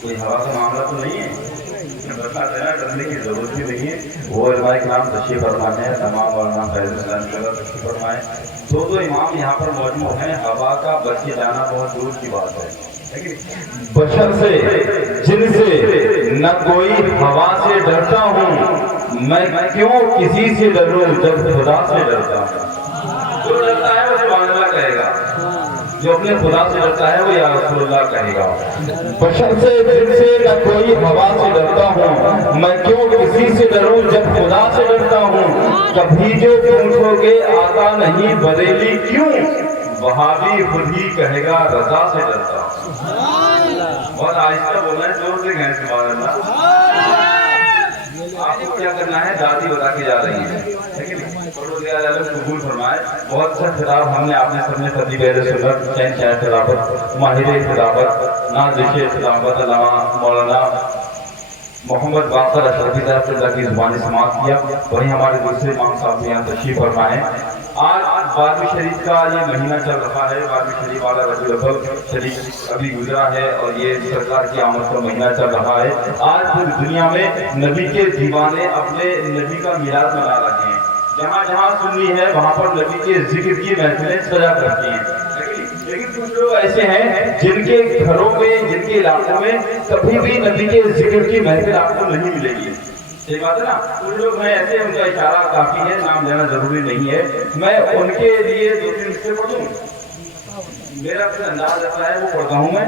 कोई हवा का मामला तो नहीं है, बता देना, डरने की जरूरत भी नहीं है। वो इमाम के नाम तशरीफ फरमाते हैं, तमाम वरना तशरीफ फरमाए। दो इमाम यहाँ पर मौजूद हैं। हवा का बच के जाना बहुत दूर की बात है, बशर से जिनसे न कोई हवा से डरता हूँ, मैं क्यों किसी से डरूं जब खुदा से डरता हूँ। जो डरता है वो सुभान अल्लाह कहेगा, जो अपने खुदा से डरता है वो या रसूलुल्लाह कहेगा। बशर से जिनसे न कोई हवा से डरता हूँ, मैं क्यों किसी से डरूं जब खुदा से डरता हूँ। कभी जो पूछोगे आता नहीं बरेली क्यों, वहाबी खुद ही कहेगा रजा से डरता हूँ। बहुत आहिस्ता बोलना है, जोर से कहें सुभान अल्लाह। आपको क्या करना है, दादी बता के जा रही है, लेकिन कबूल फरमाए। बहुत अच्छा खिताब हमने आपने सबने सदी पहले सुनत चैन शायर खिलाफत माहिर खिलाफत नाज़िश खिलाफत अल्लामा मौलाना मोहम्मद बाकर अशरफी साहब की जुबानी समाप्त किया। वहीं हमारे दूसरे इमाम साहब यहाँ तशरीफ फरमाए। आज 12वीं शरीफ का ये महीना चल रहा है, 12वीं शरीफ वाला रबीउल अव्वल शरीफ अभी गुजरा है और ये सरकार की आमद का महीना चल रहा है। आज पूरी दुनिया में नबी के दीवाने अपने नबी का मिलाद मना रहे हैं। जहाँ जहाँ सुन्नी है वहाँ पर नबी के जिक्र की महफिलें सजा करती हैं। लेकिन कुछ लोग ऐसे हैं जिनके घरों में, जिनके इलाकों में कभी भी नबी के जिक्र की महफिल आपको नहीं मिलेगी। सही बात है ना। कुछ लोग हैं ऐसे, उनका इशारा काफी है, नाम लेना जरूरी नहीं है। मैं उनके लिए 2-3 हिस्से पढ़ूं, मेरा कुछ अंदाज आता है वो पढ़ता हूँ मैं।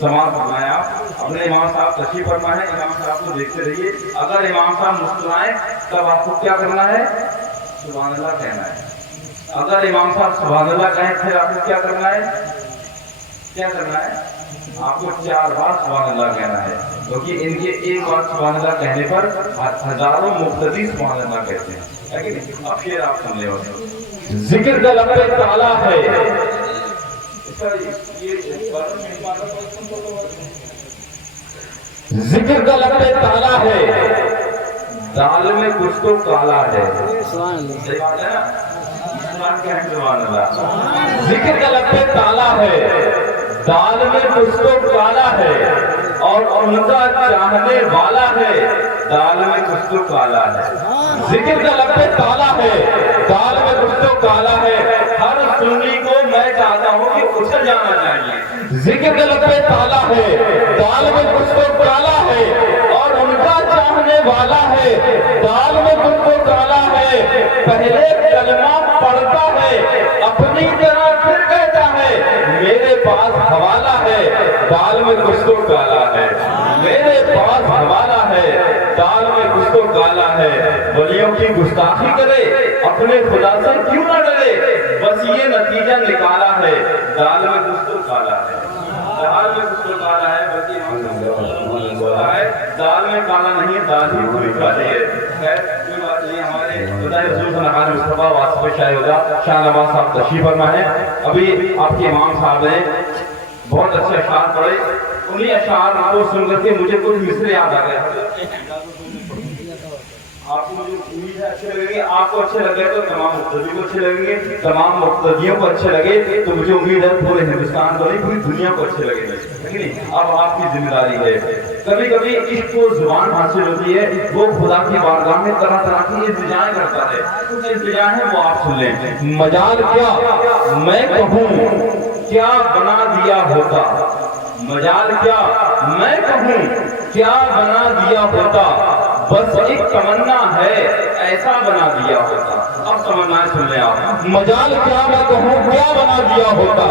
समाप्त फरमाए आप अपने इमाम साहब तशरीफ फरमा है, इमाम साहब को देखते रहिए। अगर इमाम साहब मुस्कुराए तब आपको क्या करना है, सुभान अल्लाह कहना है। अगर इमाम साहब सुभान अल्लाह कहें फिर आपको क्या करना है, क्या करना है, आपको 4 बार सुभान अल्लाह कहना है, क्योंकि इनके एक बार सुभान अल्लाह कहने पर हजारों मुक्तदी सुभान अल्लाह कहते हैं। अब फिर आप सुन ले, जिक्र का लब पे ताला है। जिक्र का लब पे ताला है, दाल में कुछ तो काला है। सही बात है ना। जिक्र का लब पे ताला है, दाल में कुछ तो काला है, और उनका चाहने वाला है, दाल में कुछ तो काला है। जिक्र का लब पे ताला है, दाल में कुछ तो काला है, हर सुन्नी को मैं चाहता हूँ कि उछल जाना चाहिए। जिक्र का लब पे ताला है, दाल में कुछ तो काला है, और उनका चाहने वाला है, दाल में कुछ तो काला है। पहले कलमा पढ़ता है, अपनी तरह फिर कहता है मेरे पास हवाला है, दाल में कुछ तो काला है। मेरे पास हवाला है, दाल में कुछ तो काला है। वलियों की गुस्ताखी करे, अपने खुदा से क्यों न डरे, बस ये नतीजा निकाला है, दाल में कुछ तो काला है। दाल में कुछ तो काला है, बस ये दाल में काला नहीं है, दाल ही पूरी काली है। खैर कोई बात नहीं, हमारे खुदाए रसूल सल्लल्लाहु अलैहि वसल्लम वास्ते शायद शाहनवाज साहब तशरीफ फरमा है। अभी आपके इमाम साहब ने बहुत अच्छे अशआर पढ़े, उन्हीं अशआर को सुन करके मुझे कुछ मिसरे याद आ गए। आपको मुझे उम्मीद है अच्छे लगेंगे, आपको अच्छे लगे तो तमाम मुक्तदी को अच्छे लगेंगे, तमाम मुक्तदियों को अच्छे लगे तो मुझे उम्मीद है पूरे हिंदुस्तान को नहीं पूरी दुनिया को अच्छे लगेंगे। लेकिन अब आपकी जिम्मेदारी है। कभी कभी इश्क को जुबान हासिल होती है, वो खुदा की बारगाह में तरह तरह की इंतजाएं करता है। कुछ इंतजाएं हैं वो आप सुन लें। मजाल क्या मैं कहूँ क्या बना दिया होता, मजाल क्या मैं कहूँ क्या बना दिया होता, बस एक तमन्ना है ऐसा बना दिया होता। अब तमन्ना सुन ले आप। मजाल क्या मैं कहूँ क्या बना दिया होता,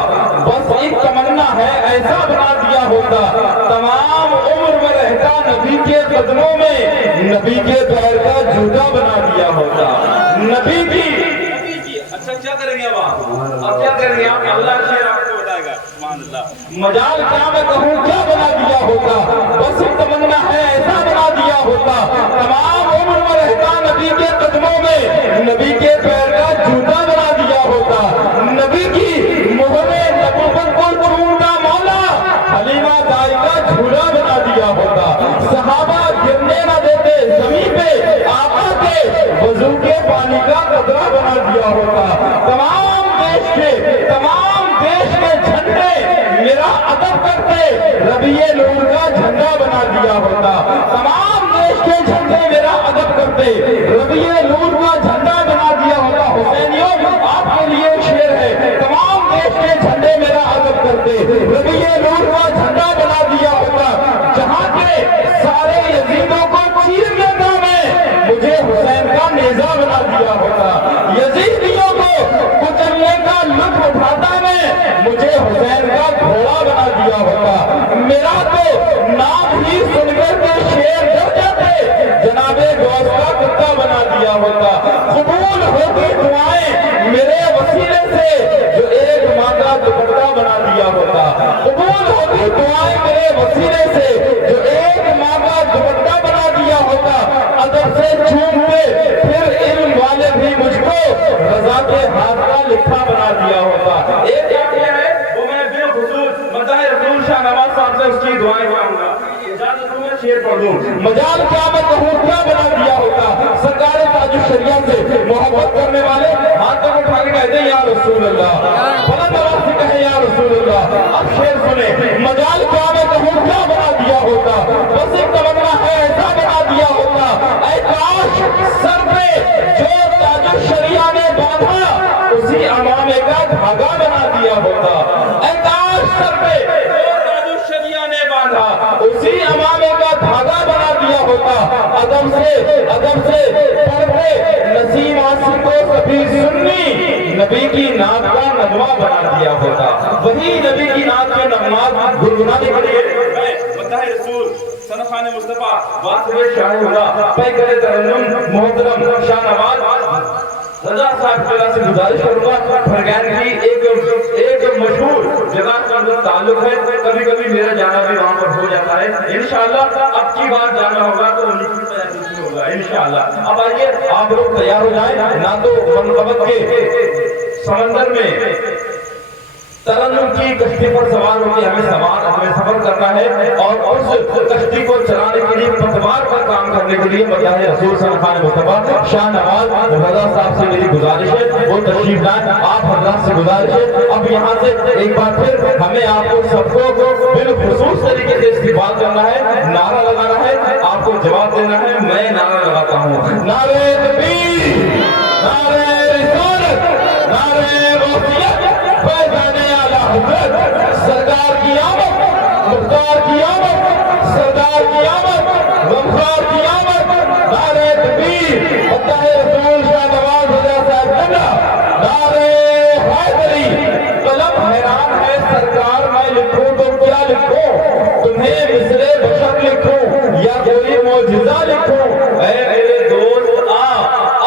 बस एक तमन्ना है ऐसा बना दिया होता। तमाम उम्र में रहता नबी के कदमों में, नबी के पैर का जूता बना दिया होता। नबी की अच्छा क्या करेंगे अब क्या करेंगे आप, अल्लाह शेर आपको बताएगा। मजाल क्या मैं कहूँ क्या बना दिया होता, बस एक तमन्ना है ऐसा बना दिया होता। तमाम उम्र में रहता नबी के कदमों में, नबी के पैर का जूता बना दिया होता। नबी की मोहरे नबूवत को चूमता मौला, हलीमा दाई का झूला बना दिया होता। सहाबा गिरने न देते जमीन पे, आका के वजू के पानी का कतरा बना दिया होता। तमाम देश के तमाम देश के झंडे मेरा अदब करते रबिए नूर का झंडा बना दिया होता। तमाम देश के झंडे मेरा अदब करते रबिए नूर का झंडा बना दिया होता। हुसैनियों, आपके लिए एक शेर है, तमाम देश के झंडे मेरा अदब करते रबिए नूर का झंडा बना दिया होता। जहां के सारे यजीदों को चीर लेता मैं, मुझे हुसैन का नेजा बना दिया होता। यजीदियों को कुचलने का लुत्फ उठाता मैं, मुझे हुसैन का घोड़ा बना दिया होता। मेरा तो नाम ही सुनकर के शेर डर जाते, जनाबे गौस का कुत्ता बना दिया होता। कबूल होती दुआएं मेरे वसीले से, जो एक माँ का दुपट्टा बना दिया होता। कबूल होती दुआएं मेरे वसीले से, जो एक माँ का दुपट्टा बना दिया होता। अदब से चूमते फिर इल्म वाले भी मुझको रजा के हाथ का लिखा बना दिया होता। एक क्या है वो मैं बिलखुसूस मदाह रसूल शाह नवाज साहब से उसकी दुआएं मांगूंगा। इजाजत हो मैं शेर पढ़ दूं। मजाल क्या मैं कहूँ क्या बना दिया होता। सरकार ताजुश शरिया से मोहब्बत करने वाले हाथ तक उठा के कहते हैं या रसूल अल्लाह, बुलंद आवाज से कहे या रसूल अल्लाह। अब शेर सुने, मजाल क्या मैं कहूँ क्या बना दिया होता। बस एक तमन्ना है ऐसा बना दिया होता। ऐ काश सर पे जो ताजुश शरिया ने बांधा, उसी अमामे का धागा बना दिया होता। ऐ काश सर पे जो ताजुश शरिया ने बांधा, उसी अमामे का धागा बना दिया होता। अदब से पढ़ते नसीम आसिफ को कभी सुन्नी, नबी की नात का नगमा बना दिया होता। वही नबी की नात के नगमात गुनगुनाने के लिए मदाह रसूल सनखाने मुस्तफा वासिफ शाही हुदा पैगंबर तरन्नुम मोहतरम शाह नवाज रजा साहब से गुजारिश करूंगा, फरगैन की एक मशहूर जगह का जो ताल्लुक है, कभी कभी मेरा जाना भी वहां पर हो जाता है। इंशाअल्लाह अब की बार जाना होगा तो उनकी तैयारी होगा इंशाअल्लाह। अब आइए आप लोग तैयार हो जाएं, ना तो मनकबत के समंदर में तरन्नुम की कश्ती पर सवार होकर हमें सफर करना है, और उस कश्ती को चलाने के लिए पतवार पर काम करने के लिए मदाह रसूल सनखाने मुस्तफा शाह नवाज रजा साहब से मेरी गुजारिश है, वो तशरीफ लाएं। आप हजरात से गुजारिश है, अब यहाँ से एक बार फिर हमें आपको सबको बिलखुसूस तरीके से इस्तेमाल करना है, नारा लगाना है, आपको जवाब देना है। मैं नारा लगाता हूँ, नारे तकबीर, नारे रिसालत, नारे गौसियत, फैज़ाने आला हज़रत, सरकार की आमद, मुख्तार की आमद, सरदार की आमद, गमखार की आमद, नारे तकबीर, मदाह रसूल शाह नवाज रजा साहब जिंदा, नारे हैदरी। कलम हैरान है सरकार, मैं लिखूं तो क्या लिखूं, तुम्हें मिसरे बशर लिखूं या कोई मौजिज़ा लिखूं। ऐ मेरे दोस्त आ,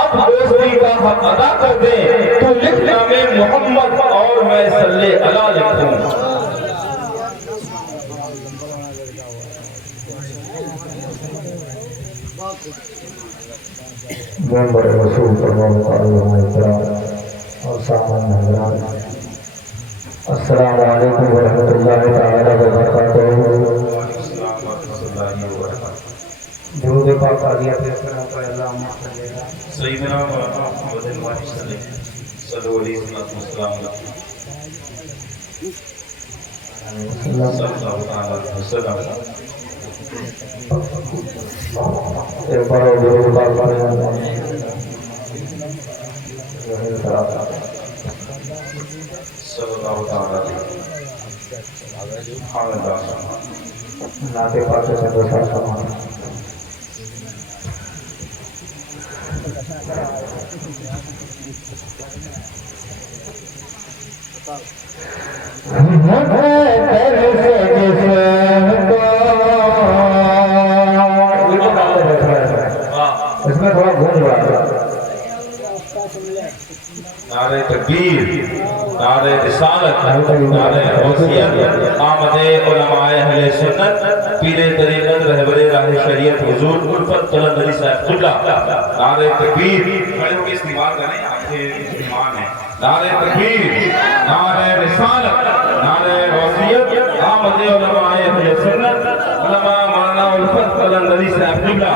अब दोस्ती का हक अदा कर दे, तू लिख नामे मोहम्मद और मैं सल्ले अला लिखूं। बड़े रसूल और सामान हज़रात, अस्सलामु अलैकुम व रहमतुल्लाहि तआला व बरकातहू। दुरूद पाक आलिया पेश करना पड़े अल्लाहुम्मा सय्यिदना मुहम्मद सल्लल्लाहु अलैहि वसल्लम। एक बार दुरूद पाक पढ़ें। नाते पाक से दोसा समान इसमें थोड़ा घूम रहा है। नारे तकबीर, नारे रिसालत, नारे गौसियत, आमदे उलमाए अहले सुन्नत, पीरे तरीक़त रहबरे राह शरीयत हुजूर उल्फत कलंदरी साहब क़िबला। नारे तकबीर, खड़े होकर इस्तेमाल करें, आपके ईमान है। नारे तकबीर, नारे रिसालत, नारे गौसियत, आमदे उलमाए अहले सुन्नत, उलमा मौलाना उल्फत कलंदरी साहब क़िबला।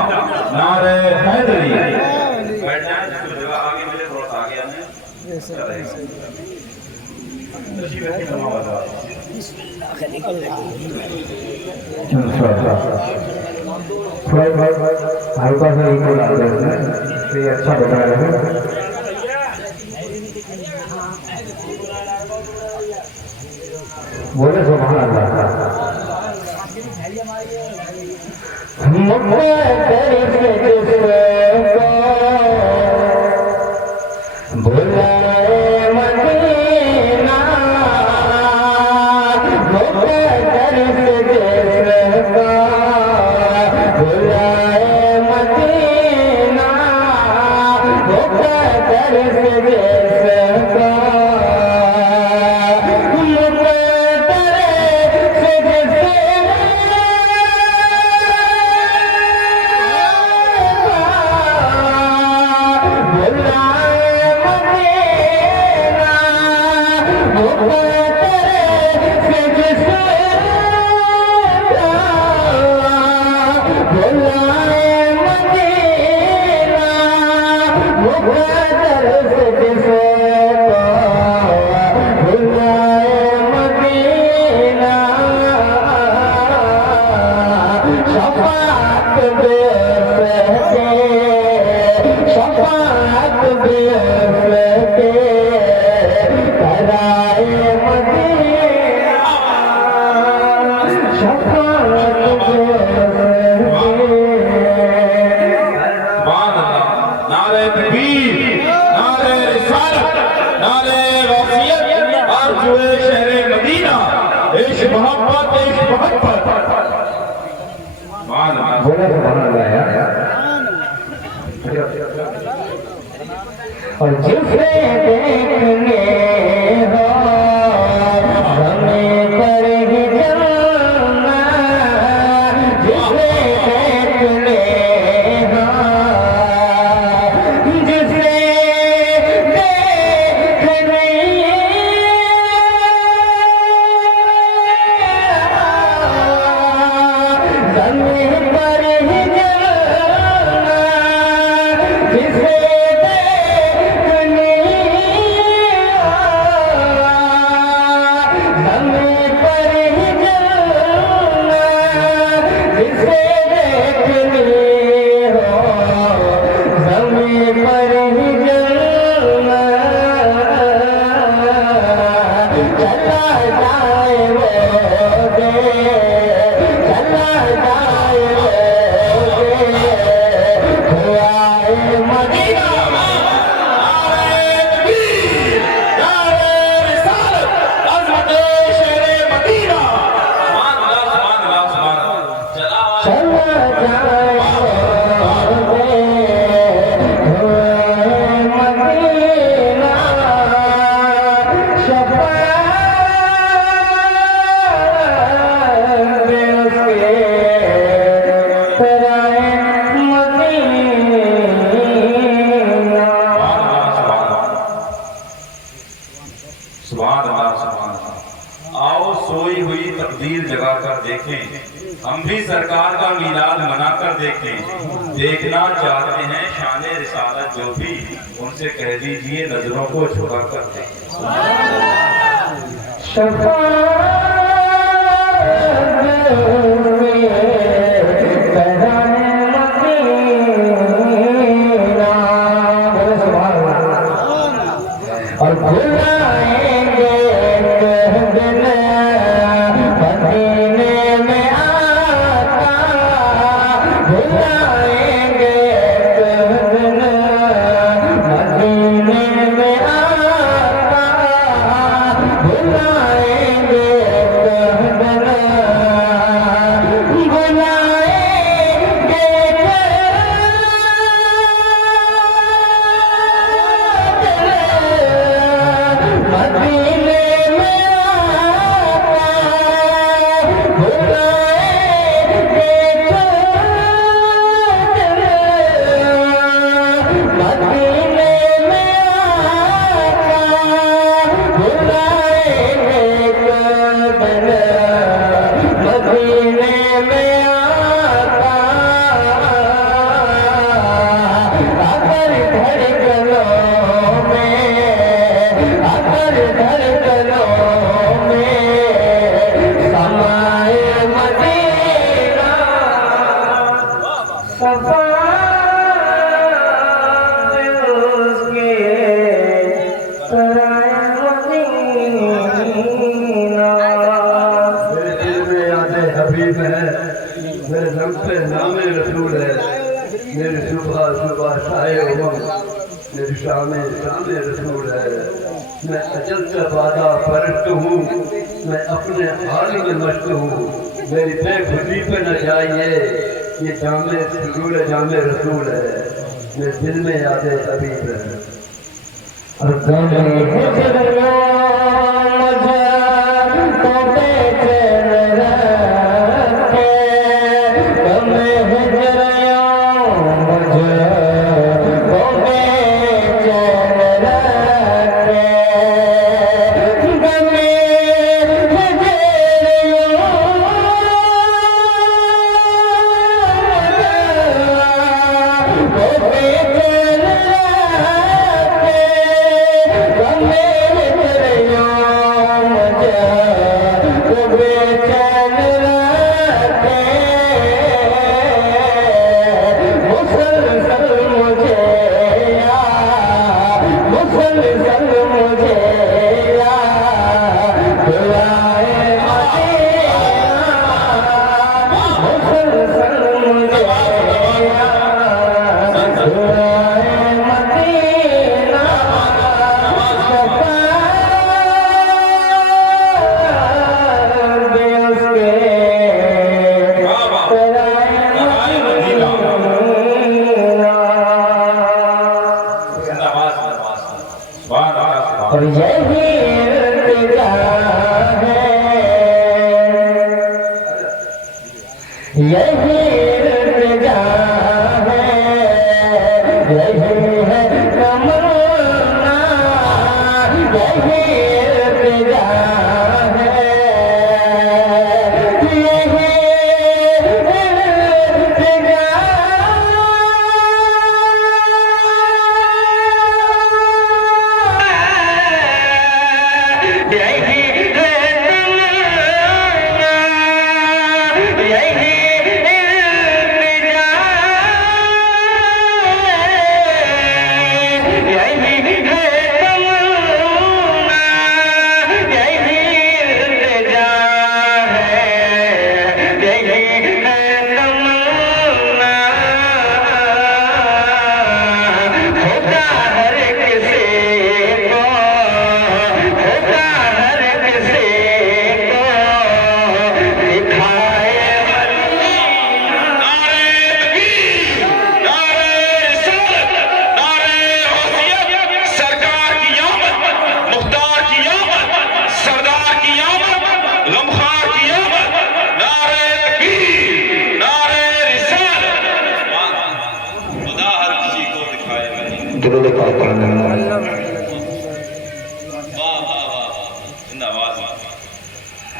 नारे हैदरी। तशरीफ रखिए तमाम आज़ाद। हल्का सा इको डाल दो इसमें, तो ये अच्छा बना रहेगा। बोले सुभान अल्लाह। और जिसे देखने हो हमें पर ही चलना, जिसे देखने हो, जिसे देखने हमें पर ही चलना, जिसे आओ सोई हुई तकदीर जगा कर देखें, हम भी सरकार का मीलाद मनाकर देखें। देखना चाहते हैं शाने रिसालत जो भी, उनसे कह दीजिए नजरों को झुका कर देखें। और बुलाएंगे मदीने में आका, बुलाएंगे मदीने में आका, बुलाएंगे हबीब है, मेरे रब पे नामे रसूल है, मेरी सुबह सुबह शाये उमम, मेरी शाम रसूल है। मैं अजल से वादा परस्त हूँ, मैं अपने हाल में मस्त हूँ, मेरी बेखुदी पे न जाइए, ये जामे सुरूर जामे रसूल है, मेरे दिल में याद हबीब है। और यही इल्तिजा है, यही इल्तिजा है, यही है तमन्ना, यही इल्तिजा है, यही इल्तिजा दुरूद पाक पढ़ने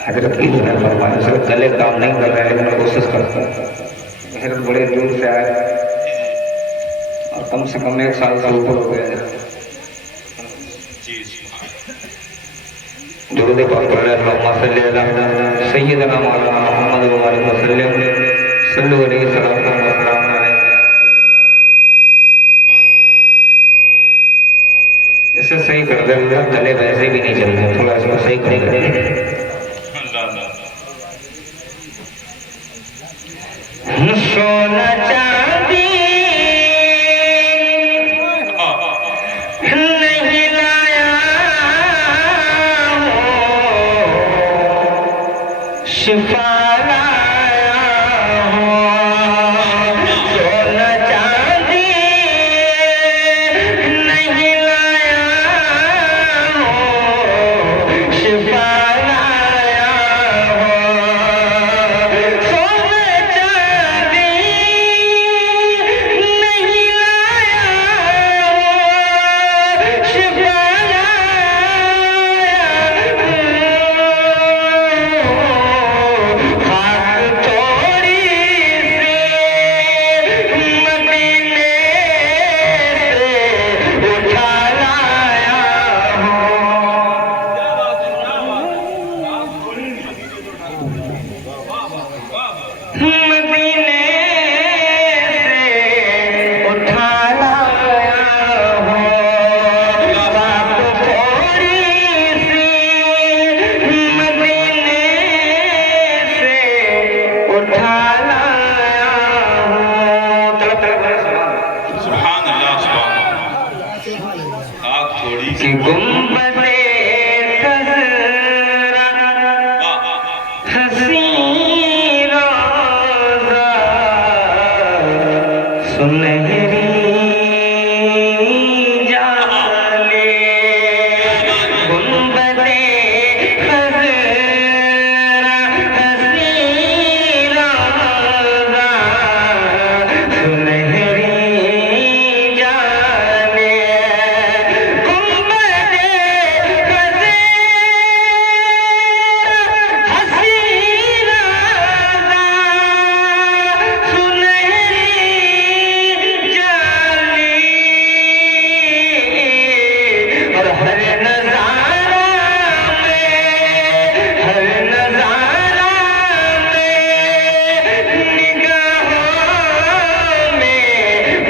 हजरत की फरमाया सिर्फ गले काम नहीं कर रहे लेकिन कोशिश करता है। हजरत बड़े दूर से आए और कम से कम 1 साल से ऊपर हो गए। दुरूद पाक पढ़ने अल्लाहुम्मा सल्ली अला सय्यिदना मौलाना मुहम्मद व आलिहि वसल्लम सल्लु अलैहि सलाम व सलाम अलैहि। इसे सही कर दे, गले वैसे भी नहीं चल रहे, थोड़ा इसको सही करेंगे। सोना चांदी नहीं लाया हूँ, शिफा लाया हूँ। सोना चांदी नहीं लाया हूँ, शिफा लाया हूँ। सोना चांदी उठा लाया हूँ। तड़प तड़प बोले सुभान अल्लाह सुभान आप थोड़ी कि गुंबदे खज़रा हसी रोज़ा सुनहरी जाले गुंबदे खज़रा हसी रोज़ा सुनहरी जाले गुंबदे खज़रा हसी रोज़ा सुनहरी जाली और हर नज़ारा में निगाहों में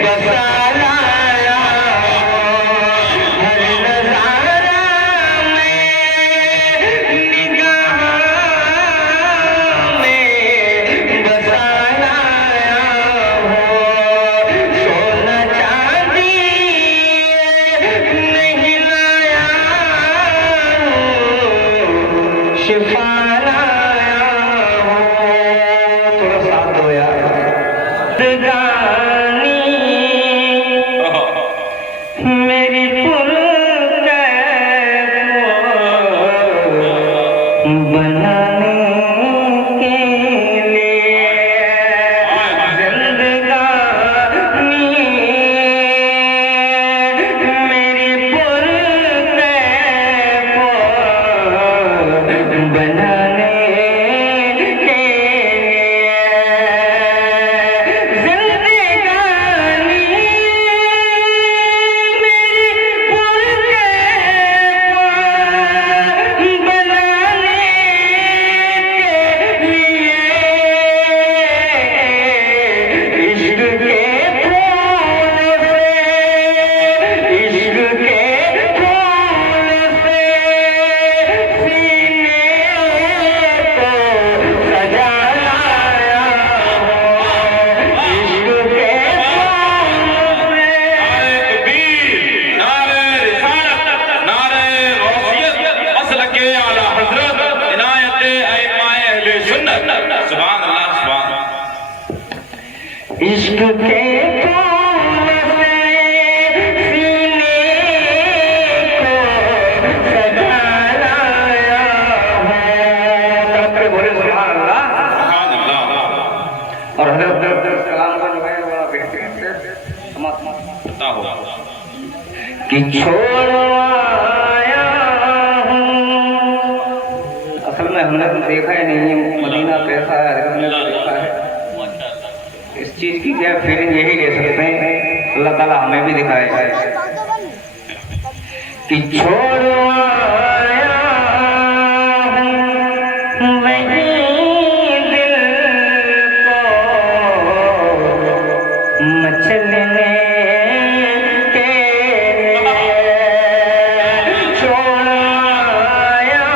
बसा लाया हर नज़ारा में निगाहों में बसा लाया सोना चांदी नहीं लाया शिफा लाया थोड़ा साथ दो यार गानी मेरी बनाने के लिए जिंदगानी मेरी बनाने के लिए जिंदगानी मेरी बनाने के लिए इश्क के फूल से इश्क के फूल से सीने को सजा लाया इश्क के फूल से तकबीर नारे रिसालत नारे गौसियत मसलके आला हजरत इनायत अइम्माए अहले सुन्नत सुभान अल्लाह सुभान इश्क के फूल से सीने को सजा लाया तड़प के बोले सुभान अल्लाह सुभान अल्लाह और हजरत कलाम का जो है बड़ा बेहतरीन से समाप्त पता हो कि छोड़ आया हूँ असल में हमने तो देखा ही नहीं है मदीना कैसा है हमने तो देखा है इस चीज की क्या फीलिंग यही ले सकते हैं अल्लाह ताला हमें भी दिखाएगा कि छोड़ आया हूँ वही दिल को मचलने के लिए छोड़ आया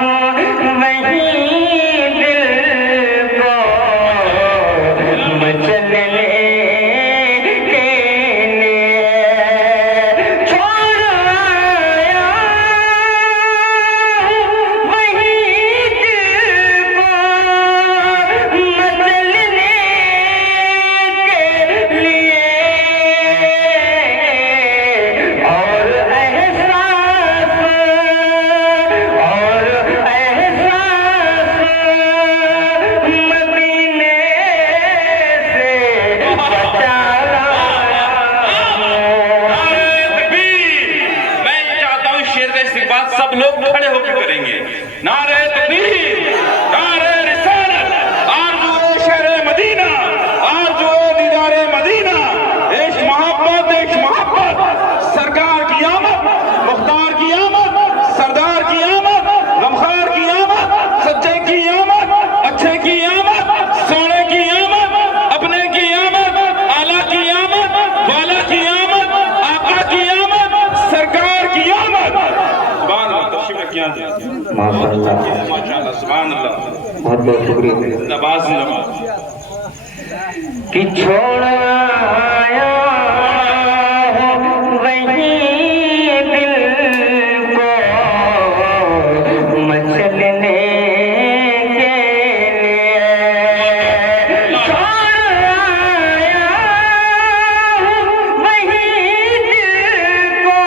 हूँ वही दिल को मचलने के लिए छोड़ आया वही दिल को मचलने के लिए और एहसास मदीने से बचा लाया मैं ये चाहता हूँ शेर का इस्तेमाल सब लोग खड़े होकर करेंगे नारे तकबीर नारे रिसालत आरज़ू शहर मदीना आरज़ू दीदार मदीना इश्क मोहब्बत सरकार की आमद मुख्तार की आमद सरदार की आमद गमखार की आमद सच्चे की आमद अच्छे की आमद सोने की आमद अपने की आमद आला की आमद वाला की आमद आका की आमद सरकार की आमद सुभान अल्लाह तशरीफ रखिए माशाअल्लाह माशाअल्लाह सुभान अल्लाह बहुत बहुत शुक्रिया जिंदाबाद जिंदाबाद। कि छोड़ आया हूँ वही दिल को मचलने के लिए, छोड़ आया हूँ वही दिल को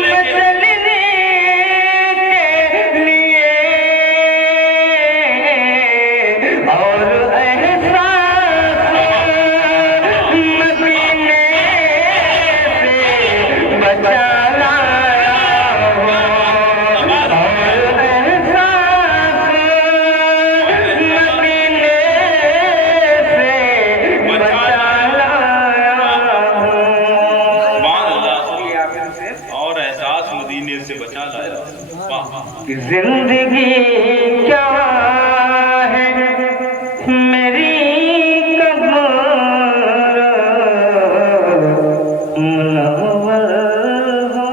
मचलने के लिए, और से बचा लाया। वाह वाह। जिंदगी क्या है मेरी कब्र मुनव्वर हो,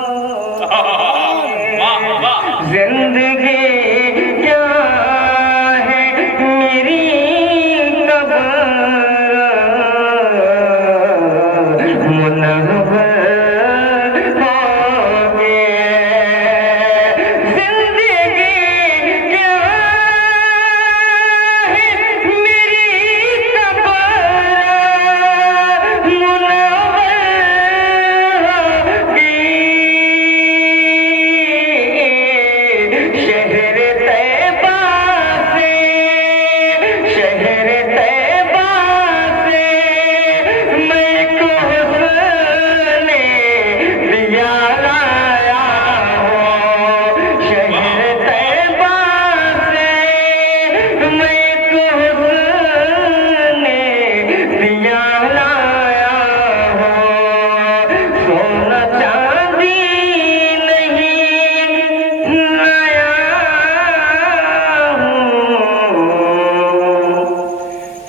जिंदगी क्या है मेरी कब्र मुनव्वर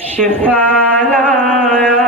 शिफा लाया